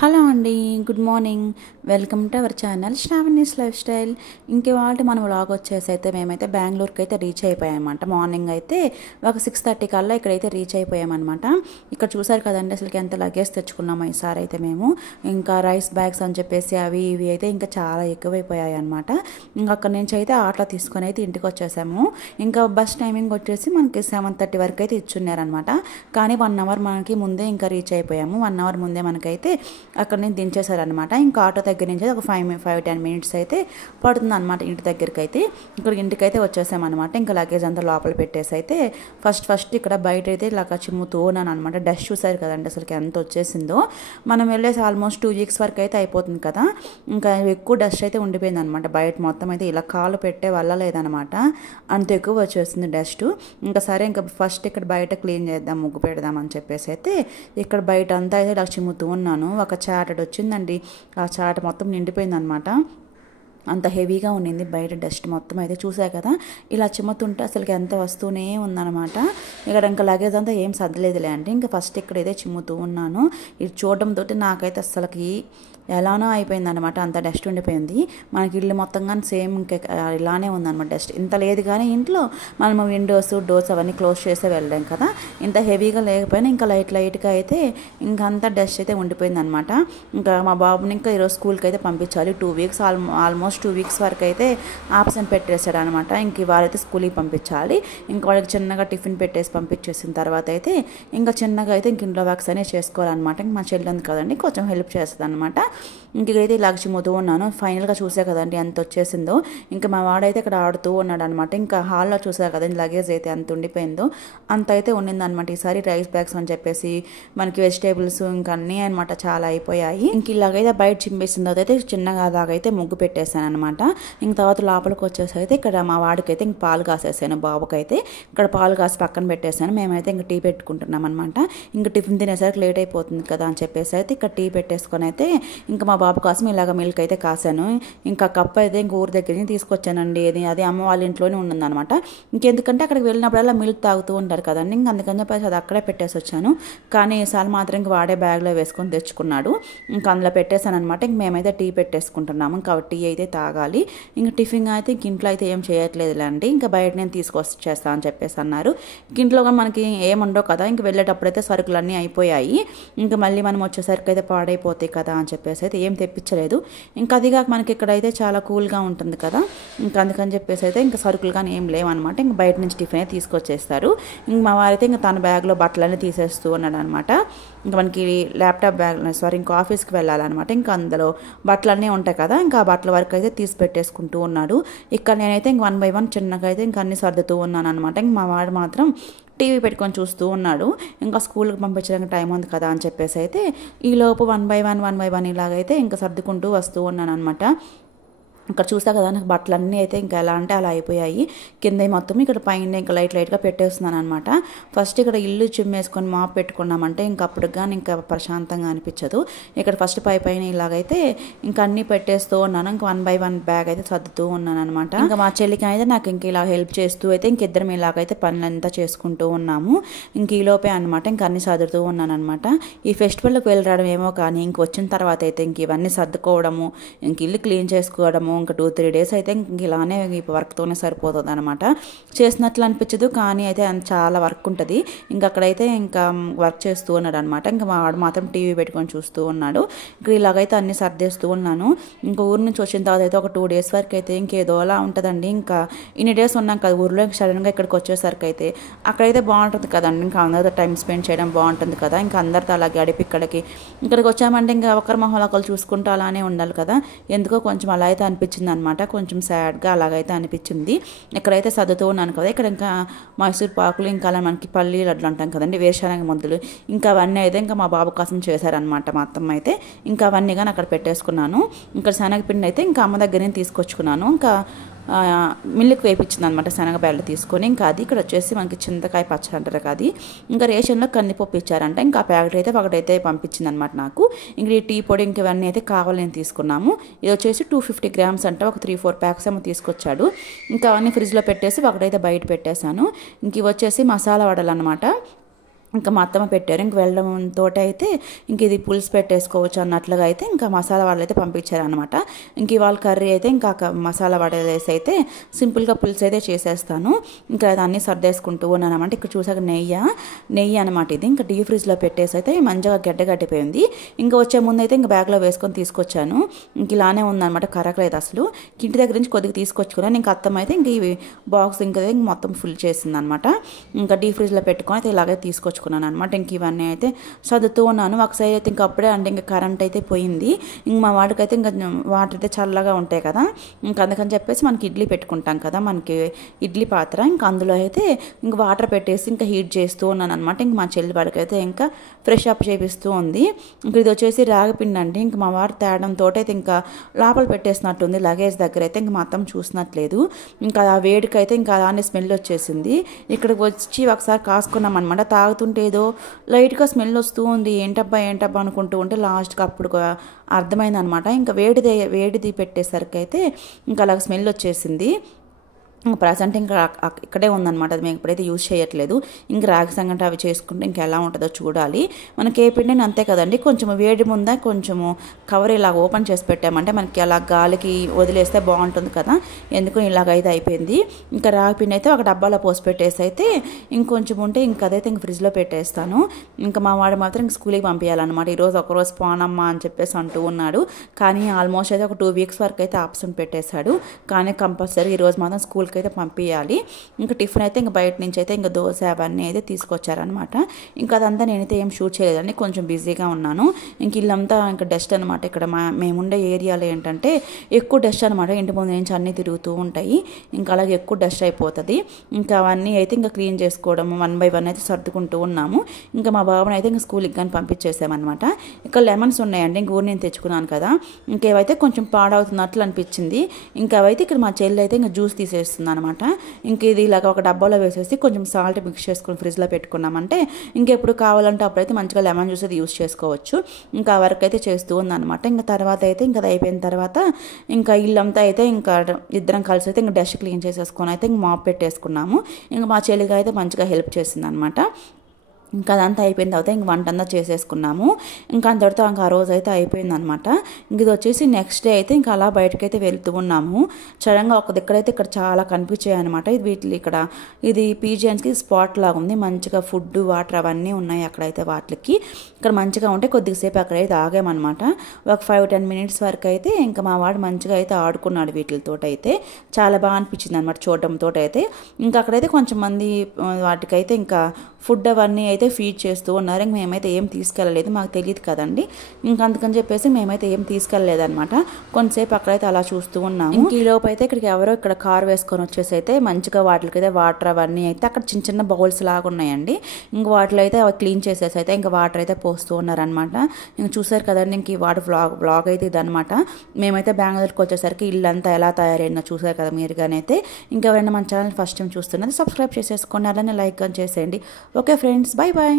Hello అండి, good morning. Welcome to our channel Shravani's lifestyle. ఇంకేవాటి మనం వ్లాగ్ వచ్చేసి అయితే మేమైతే బెంగళూరుకి అయితే రీచ్ అయిపోయామన్నమాట. మార్నింగ్ అయితే ఒక 6:30 కల్లా ఇక్కడైతే రీచ్ అయిపోయామన్నమాట. ఇక్కడ చూసారు కదండి అసలుకి ఎంత లగేజ్ తెచ్చుకున్నాము ఈసారి అయితే మేము. ఇంకా రైస్ బ్యాగ్స్ అని చెప్పేసి అవి ఇవి అయితే ఇంకా చాలా ఎక్కువైపోయాయి అనమాట. ఇంకా అక్కడి నుంచి అయితే ఆటో తీసుకొని అయితే ఇంటికి వచ్చేసాము. ఇంకా బస్ టైమింగ్ వచ్చేసి మనకి 7:30 వరకు అయితే ఇచ్చున్నారనమాట. కానీ 1 అవర్ మనకి ముందే ఇంకా రీచ్ అయిపోయాము. 1 అవర్ ముందే మనకైతే అక్కడ నుంచి దించేశారనమాట. ఇంకా ఆటో దగ్గర నుంచి ఒక 5-10 మినిట్స్ అయితే పడుతుంది అనమాట ఇంటి దగ్గరికి అయితే. ఇక్కడ ఇంటికైతే వచ్చేసామన్నమాట. ఇంకా లగేజ్ అంతా లోపల పెట్టేసి అయితే ఫస్ట్ ఇక్కడ బయట అయితే ఇలా చిమ్ముతూ ఉన్నాను అనమాట. డస్ట్ చూసారు కదండి అసలుకి ఎంత వచ్చేసిందో. మనం వెళ్ళేసి ఆల్మోస్ట్ 2 వీక్స్ వరకు అయితే అయిపోతుంది కదా. ఇంకా ఎక్కువ డస్ట్ అయితే ఉండిపోయింది అనమాట. బయట మొత్తం అయితే ఇలా కాలు పెట్టే వల్ల లేదనమాట, అంత ఎక్కువ వచ్చేసింది డస్ట్. ఇంకా సరే ఇంకా ఫస్ట్ ఇక్కడ బయట క్లీన్ చేద్దాం, ముగ్గు పెడదాం అని చెప్పేసి అయితే ఇక్కడ బయట అంతా అయితే ఇలా చిమ్ముతూ ఉన్నాను. ఒక చాటడ్ వచ్చిందండి. ఆ చాట మొత్తం నిండిపోయింది అనమాట. అంత హెవీగా ఉండింది బయట డస్ట్ మొత్తం అయితే. చూసా కదా ఇలా చిమ్ముతుంటే అసలుకి ఎంత వస్తూనే ఉందన్నమాట. ఇక్కడ ఇంకా లగేజ్ అంతా ఏం సర్దలేదులే అంటే ఇంకా ఫస్ట్ ఇక్కడ అయితే చిమ్ముతూ ఉన్నాను. ఇది చూడడంతో నాకైతే అసలుకి ఎలానో అయిపోయింది అనమాట. అంత డస్ట్ ఉండిపోయింది. మనకి ఇల్లు మొత్తం కానీ సేమ్ ఇంకా ఇలానే ఉందన్నమాట డస్ట్. ఇంత లేదు కానీ ఇంట్లో మనం విండోస్ డోర్స్ అవన్నీ క్లోజ్ చేసే వెళ్ళాం కదా. ఇంత హెవీగా లేకపోయినా ఇంకా లైట్గా అయితే ఇంకా అంతా డస్ట్ అయితే ఉండిపోయింది అనమాట. ఇంకా మా బాబుని ఇంకా ఈరోజు స్కూల్కి అయితే పంపించాలి. 2 వీక్స్ ఆల్మోస్ట్ 2 వీక్స్ వరకు అయితే ఆబ్సెంట్ పెట్టేశాడు అనమాట. ఇంక వారైతే స్కూల్కి పంపించాలి. ఇంకా వాళ్ళకి చిన్నగా టిఫిన్ పెట్టేసి పంపించేసిన తర్వాత అయితే ఇంకా చిన్నగా అయితే ఇంక ఇంట్లో వర్క్స్ అనేవి చేసుకోవాలన్నమాట. ఇంక మా చెల్లి ఉంది కదండి, కొంచెం హెల్ప్ చేస్తుంది అనమాట. ఇంకైతే ఇలా చిమ్ముతూ ఉన్నాను. ఫైనల్గా చూసా కదండి ఎంత వచ్చేసిందో. ఇంకా మా వాడైతే ఇక్కడ ఆడుతూ ఉన్నాడు అనమాట. ఇంకా హాల్లో చూసా కదండి లగేజ్ అయితే ఎంత ఉండిపోయిందో. అంత అయితే ఉండిందనమాట. ఈసారి రైస్ బ్యాగ్స్ అని చెప్పేసి మనకి వెజిటేబుల్స్ ఇంకా అన్నీ అనమాట చాలా అయిపోయాయి. ఇంక ఇలాగైతే బయట చింపేసిన తర్వాత అయితే చిన్నగా అలాగైతే ముగ్గు పెట్టేశాను అనమాట. ఇంక తర్వాత లోపలికి వచ్చేసి అయితే ఇక్కడ మా వాడికైతే ఇంక పాలు కాసేసాను. బాబుకైతే ఇక్కడ పాలు కాసి పక్కన పెట్టేశాను. మేమైతే ఇంక టీ పెట్టుకుంటున్నాం అనమాట. ఇంక టిఫిన్ తినేసరికి లేట్ అయిపోతుంది కదా అని చెప్పేసి అయితే ఇక్కడ టీ పెట్టేసుకొని అయితే ఇంకా మా బాబు కోసం ఇలాగ మిల్క్ అయితే కాసాను. ఇంకా కప్ అయితే ఇంక ఊరి దగ్గర నుంచి తీసుకొచ్చానండి. అది అమ్మ వాళ్ళ ఇంట్లోనే ఉందన్నమాట. ఇంకెందుకంటే అక్కడికి వెళ్ళినప్పుడల్లా మిల్క్ తాగుతూ ఉంటారు కదండి. ఇంక అందుకని చెప్పేసి అది అక్కడే పెట్టేసి వచ్చాను. కానీ ఈసారి మాత్రం ఇంక వాడే బ్యాగ్లో వేసుకొని తెచ్చుకున్నాడు. ఇంకా అందులో పెట్టేశాను అనమాట. ఇంక మేమైతే టీ పెట్టేసుకుంటున్నాము. ఇంకా టీ అయితే తాగాలి. ఇంక టిఫిన్ అయితే ఇంక ఇంట్లో అయితే ఏం చేయట్లేదులేండి. ఇంకా బయట నేను తీసుకొచ్చేస్తా అని చెప్పేసి అన్నారు. ఇంట్లో కూడా మనకి ఏముండవు కదా. ఇంక వెళ్ళేటప్పుడైతే సరుకులన్నీ అయిపోయాయి. ఇంకా మళ్ళీ మనం వచ్చేసరికి అయితే పాడైపోతాయి కదా అని చెప్పేసి అయితే ఏం తెప్పించలేదు. ఇంకా అదిగా మనకి ఇక్కడైతే చాలా కూల్గా ఉంటుంది కదా. ఇంకా అందుకని చెప్పేసి అయితే ఇంకా సరుకులు కానీ ఏం లేవన్నమాట. ఇంక బయట నుంచి టిఫిన్ అయితే తీసుకొచ్చేస్తారు. ఇంక మా వారైతే ఇంకా తన బ్యాగ్లో బట్టలన్నీ తీసేస్తూ ఉన్నాడు అనమాట. ఇంకా మనకి ల్యాప్టాప్ బ్యాగ్ ఇంకా ఆఫీస్కి వెళ్ళాలన్నమాట. ఇంకా అందులో బట్టలన్నీ ఉంటాయి కదా. ఇంకా ఆ బట్టల వరకు అయితే తీసి పెట్టేసుకుంటూ ఉన్నాడు. ఇక్కడ నేనైతే ఇంక 1 by 1 చిన్నగా అయితే ఇంక అన్ని సర్దుతూ ఉన్నాను అనమాట. ఇంక మా వాడు మాత్రం టీవీ పెట్టుకొని చూస్తూ ఉన్నాడు. ఇంకా స్కూల్కి పంపించడానికి టైం ఉంది కదా అని చెప్పేసి అయితే ఈలోపు 1 by 1 ఇలాగైతే ఇంకా సర్దుకుంటూ వస్తూ ఉన్నాను అనమాట. ఇక్కడ చూసా కదా నాకు బట్టలన్నీ అయితే ఇంకా ఎలా అంటే అలా అయిపోయాయి. కింద మొత్తం ఇక్కడ పైన ఇంకా లైట్గా పెట్టేస్తున్నాను అనమాట. ఫస్ట్ ఇక్కడ ఇల్లు చిమ్మేసుకొని మాప్ పెట్టుకున్నామంటే ఇంకా అప్పుడు కానీ ఇంకా ప్రశాంతంగా అనిపించదు. ఇక్కడ ఫస్ట్ పైన ఇలాగైతే ఇంకా అన్నీ పెట్టేస్తూ ఉన్నాను. ఇంకా 1 by 1 బ్యాగ్ అయితే సర్దుతూ ఉన్నాను అనమాట. ఇంకా మా చెల్లికి అయితే నాకు ఇంక ఇలా హెల్ప్ చేస్తూ అయితే ఇంకిద్దరం ఇలాగైతే పనులంతా చేసుకుంటూ ఉన్నాము. ఇంక ఈలోపే అనమాట ఇంకా అన్ని సర్దుతూ ఉన్నాను అనమాట. ఈ ఫెస్టివల్కి వెళ్ళడం ఏమో కానీ ఇంక వచ్చిన తర్వాత అయితే ఇంక ఇవన్నీ సర్దుకోవడము, ఇంక ఇల్లు క్లీన్ చేసుకోవడము, ఇంకా 2-3 డేస్ అయితే ఇంక ఇలానే వర్క్తోనే సరిపోతుంది అనమాట. చేసినట్లు అనిపించదు కానీ అయితే చాలా వర్క్ ఉంటుంది. ఇంకా అక్కడైతే ఇంకా వర్క్ చేస్తూ ఉన్నాడు అనమాట. ఇంకా మా వాడు మాత్రం టీవీ పెట్టుకొని చూస్తూ ఉన్నాడు. ఇంకా ఇలాగైతే అన్ని సర్దేస్తూ ఉన్నాను. ఇంకా ఊరి నుంచి వచ్చిన తర్వాత అయితే ఒక 2 డేస్ వరకు అయితే ఇంకేదోలా ఉంటుందండి. ఇంకా ఇన్ని డేస్ ఉన్నాం కదా ఊరిలో, సడన్గా ఇక్కడికి వచ్చేసరికి అయితే అక్కడైతే బాగుంటుంది కదండి. ఇంకా అందరితో టైం స్పెండ్ చేయడం బాగుంటుంది కదా. ఇంకా అందరితో అలా గడిపి ఇక్కడికి వచ్చామంటే ఇంకా ఒకరి మొహం ఒకరు చూసుకుంటూ అలానే ఉండాలి కదా. ఎందుకో కొంచెం అలా అయితే అనిపించింది అనమాట. కొంచెం సాడ్గా అలాగైతే అనిపించింది. ఇక్కడైతే సర్దుతూ ఉన్నాను కదా. ఇక్కడ ఇంకా మైసూర్ పాకులు ఇంకా అలా మనకి పల్లీలు అట్లా అంటాం కదండి, వేరుశనగ ముద్దలు, ఇంకా అవన్నీ అయితే ఇంకా మా బాబు కోసం చేశారనమాట. మా అత్తమ్మ అయితే ఇంకా అవన్నీ కానీ అక్కడ పెట్టేసుకున్నాను. ఇంకా శనగపిండి అయితే ఇంకా అమ్మ దగ్గర నుంచి తీసుకొచ్చుకున్నాను. ఇంకా మిల్లుకి వేయించింది అనమాట శనగబ్యాళ్ళు తీసుకొని. ఇంకా అది ఇక్కడ వచ్చేసి మనకి చింతకాయ పచ్చడి అంటారు కదా అది. ఇంకా రేషన్లో కందిపప్పు ఇచ్చారంట. ఇంకా ఆ ప్యాకెట్ అయితే ఒకటైతే పంపించింది అనమాట నాకు. ఇంక ఈ టీ పొడి ఇంక ఇవన్నీ అయితే కావాలని తీసుకున్నాము. ఇది వచ్చేసి 250 grams అంటే ఒక 3-4 ప్యాక్స్ ఏమో తీసుకొచ్చాడు. ఇంకా అవన్నీ ఫ్రిడ్జ్లో పెట్టేసి ఒకటైతే బయట పెట్టేశాను. ఇంక ఇవి వచ్చేసి మసాలా వడలు అనమాట. ఇంకా మా అత్తమ్మ పెట్టారు. ఇంక వెళ్ళడంతో అయితే ఇంక ఇది పులుసు పెట్టేసుకోవచ్చు అన్నట్లుగా అయితే ఇంకా మసాలా వడలు అయితే పంపించారనమాట. ఇంక ఇవాళ కర్రీ అయితే ఇంకా మసాలా వడలు వేసి అయితే సింపుల్గా పులుసు అయితే చేసేస్తాను. ఇంకా దాన్ని సర్దేసుకుంటూ ఉన్నాను అనమాట. ఇక్కడ చూసాక నెయ్యి అనమాట. ఇది ఇంకా డీప్ ఫ్రిడ్జ్లో పెట్టేసి అయితే మంచిగా గడ్డగట్టిపోయింది. ఇంకా వచ్చే ముందు అయితే ఇంకా బ్యాగ్లో వేసుకొని తీసుకొచ్చాను. ఇంక ఇలానే ఉందన్నమాట, కరకలేదు అసలు. ఇంటి దగ్గర నుంచి కొద్దిగా తీసుకొచ్చుకున్నాను. ఇంకా అత్తమ్మ అయితే ఇంక ఇవి బాక్స్ ఇంకా మొత్తం ఫుల్ చేసింది అనమాట. ఇంకా డీప్ ఫ్రిడ్జ్లో పెట్టుకొని అయితే ఇలాగే తీసుకొచ్చుకున్నాను అనమాట. ఇంక ఇవన్నీ అయితే చదువుతూ ఉన్నాను. ఒక సైడ్ అయితే ఇంక అప్పుడే అంటే ఇంకా కరెంట్ అయితే పోయింది. ఇంక మా వాడికి అయితే ఇంకా వాటర్ అయితే చల్లగా ఉంటాయి కదా, ఇంకా అందుకని చెప్పేసి మనకి ఇడ్లీ పెట్టుకుంటాం కదా, మనకి ఇడ్లీ పాత్ర, ఇంకా అందులో అయితే ఇంక వాటర్ పెట్టేసి ఇంకా హీట్ చేస్తూ ఉన్నాను అనమాట. ఇంక మా చెల్లి వాడికి అయితే ఇంకా ఫ్రెష్ అప్ చేపిస్తూ ఉంది. ఇంక ఇది వచ్చేసి రాగిపిండి అండి. ఇంక మా వాడు తేడంతో అయితే ఇంకా లోపల పెట్టేసినట్టుంది లగేజ్ దగ్గర అయితే. ఇంక మా అత్తమ్మ చూసినట్లేదు. ఇంకా ఆ వేడికి అయితే ఇంకా అలానే స్మెల్ వచ్చేసింది. ఇక్కడికి వచ్చి ఒకసారి కాసుకున్నాం అనమాట. తాగుతుంటే ఏదో లైట్గా స్మెల్ వస్తూ ఉంది. ఏంటబ్బా అనుకుంటూ ఉంటే లాస్ట్కి అప్పుడు అర్థమైంది అనమాట. ఇంకా వేడిది పెట్టేసరికి అయితే ఇంకా అలాగ స్మెల్ వచ్చేసింది. ప్రజెంట్ ఇంకా ఇక్కడే ఉందన్నమాట. అది మేము ఇప్పుడైతే యూజ్ చేయట్లేదు. ఇంకా రాగి సంగటి అవి చేసుకుంటే ఇంకా ఎలా ఉంటుందో చూడాలి. మనకి ఏ పిండిని అంతే కదండి, కొంచెం వేడి ముందా కొంచెము కవర్ ఇలా ఓపెన్ చేసి పెట్టామంటే మనకి అలా గాలికి వదిలేస్తే బాగుంటుంది కదా, ఎందుకు ఇలాగైతే అయిపోయింది. ఇంకా రాగి పిండి అయితే ఒక డబ్బాలో పోసి పెట్టేసి అయితే ఇంకొంచెం ఉంటే ఇంక అదైతే ఇంక ఫ్రిడ్జ్లో పెట్టేస్తాను. ఇంకా మా వాడు మాత్రం ఇంక స్కూల్కి పంపించాలన్నమాట. ఈరోజు ఒకరోజు పోనమ్మా అని చెప్పేసి అంటూ ఉన్నాడు. కానీ ఆల్మోస్ట్ అయితే ఒక 2 వీక్స్ వరకు అయితే ఆబ్సెంట్ పెట్టేశాడు. కానీ కంపల్సరీ ఈరోజు మాత్రం స్కూల్కి అయితే పంపించాలి. ఇంకా టిఫిన్ అయితే ఇంకా బయట నుంచి అయితే ఇంకా దోశ అవన్నీ అయితే తీసుకొచ్చారనమాట. ఇంకా అదంతా నేనైతే ఏం షూట్ చేయలేదండి, కొంచెం బిజీగా ఉన్నాను. ఇంక ఇల్లంతా ఇంకా డస్ట్ అనమాట. ఇక్కడ మేముండే ఏరియాలో ఏంటంటే ఎక్కువ డస్ట్ అనమాట. ఇంటి ముందు నుంచి అన్నీ తిరుగుతూ ఉంటాయి. ఇంకా అలాగే ఎక్కువ డస్ట్ అయిపోతుంది. ఇంకా అవన్నీ అయితే ఇంకా క్లీన్ చేసుకోవడం 1 by 1 అయితే సర్దుకుంటూ ఉన్నాము. ఇంకా మా బాబుని అయితే ఇంకా స్కూల్కి కానీ పంపించేసామన్నమాట. ఇక్కడ లెమన్స్ ఉన్నాయండి, ఇంక ఊరు నేను తెచ్చుకున్నాను కదా. ఇంకేవైతే కొంచెం పాడవుతున్నట్లు అనిపించింది. ఇంకా అవైతే ఇక్కడ మా చెల్లి అయితే ఇంకా జ్యూస్ తీసేస్తుంది అనమాట. ఇంక ఇది ఇలాగ ఒక డబ్బాలో వేసేసి కొంచెం సాల్ట్ మిక్స్ చేసుకుని ఫ్రిడ్జ్లో పెట్టుకున్నామంటే ఇంకెప్పుడు కావాలంటే అప్పుడైతే మంచిగా లెమన్ జ్యూస్ అది యూస్ చేసుకోవచ్చు. ఇంకా వరకు అయితే చేస్తూ ఉందన్నమాట. ఇంకా తర్వాత అయితే ఇంకా అది అయిపోయిన తర్వాత ఇంకా ఇల్లంతా అయితే ఇంకా ఇద్దరం కలిసి అయితే ఇంకా డస్ట్ క్లీన్ చేసేసుకొని అయితే ఇంక మాప్ పెట్టేసుకున్నాము. ఇంకా మా చెల్లిగా అయితే మంచిగా హెల్ప్ చేసింది అనమాట. ఇంకా అదంతా అయిపోయిన తర్వాత ఇంక వంట అంతా చేసేసుకున్నాము. ఇంకా అంతటితో ఇంకా ఆ రోజు అయితే అయిపోయిందనమాట. ఇంక ఇది వచ్చేసి నెక్స్ట్ డే అయితే ఇంకా అలా బయటకైతే వెళ్తూ ఉన్నాము. సడన్గా ఒక దగ్గరైతే ఇక్కడ చాలా కనిపించాయి అనమాట. ఇక్కడ ఇది పీజియన్స్కి స్పాట్ లాగా ఉంది. మంచిగా ఫుడ్ వాటర్ అవన్నీ ఉన్నాయి అక్కడైతే. వాటికి ఇక్కడ మంచిగా ఉంటే కొద్దిసేపు అక్కడైతే ఆగామన్నమాట. ఒక 5-10 minutes వరకు అయితే ఇంకా మా వాడు మంచిగా అయితే ఆడుకున్నాడు వీటితో అయితే. చాలా బాగా అనిపించింది అనమాట చూడడంతో అయితే. ఇంకా అక్కడైతే కొంచెం మంది వాటికైతే ఇంకా ఫుడ్ అవన్నీ అయితే ఫీడ్ చేస్తూ ఉన్నారు. ఇంక మేమైతే ఏం తీసుకెళ్ళలేదు, మాకు తెలియదు కదండి. ఇంకా అందుకని చెప్పేసి మేమైతే ఏం తీసుకెళ్ళలేదన్నమాట. కొంతసేపు అక్కడైతే అలా చూస్తూ ఉన్నాము. ఇంక ఈ లోపు అయితే ఇక్కడికి ఎవరో ఇక్కడ కార్ వేసుకొని వచ్చేసి అయితే మంచిగా వాటికైతే వాటర్ అవన్నీ అయితే అక్కడ చిన్న చిన్న బౌల్స్ లాగా ఉన్నాయండి. ఇంక వాటిలో అయితే అవి క్లీన్ చేసేసి అయితే ఇంకా వాటర్ అయితే పోస్తూ ఉన్నారనమాట. ఇంక చూసారు కదండి, ఇంక ఈ వాటర్ వ్లాగ్ అయితే ఇదనమాట. మేమైతే బెంగళూరుకి వచ్చేసరికి ఇల్లంతా ఎలా తయారైందో చూసారు కదా మీరు. కానీ అయితే ఇంకా ఎవరైనా మన ఛానల్ ఫస్ట్ టైం చూస్తున్నది సబ్స్క్రైబ్ చేసేసుకోండి, అలానే లైక్ అని చేసేయండి. Okay friends, bye bye.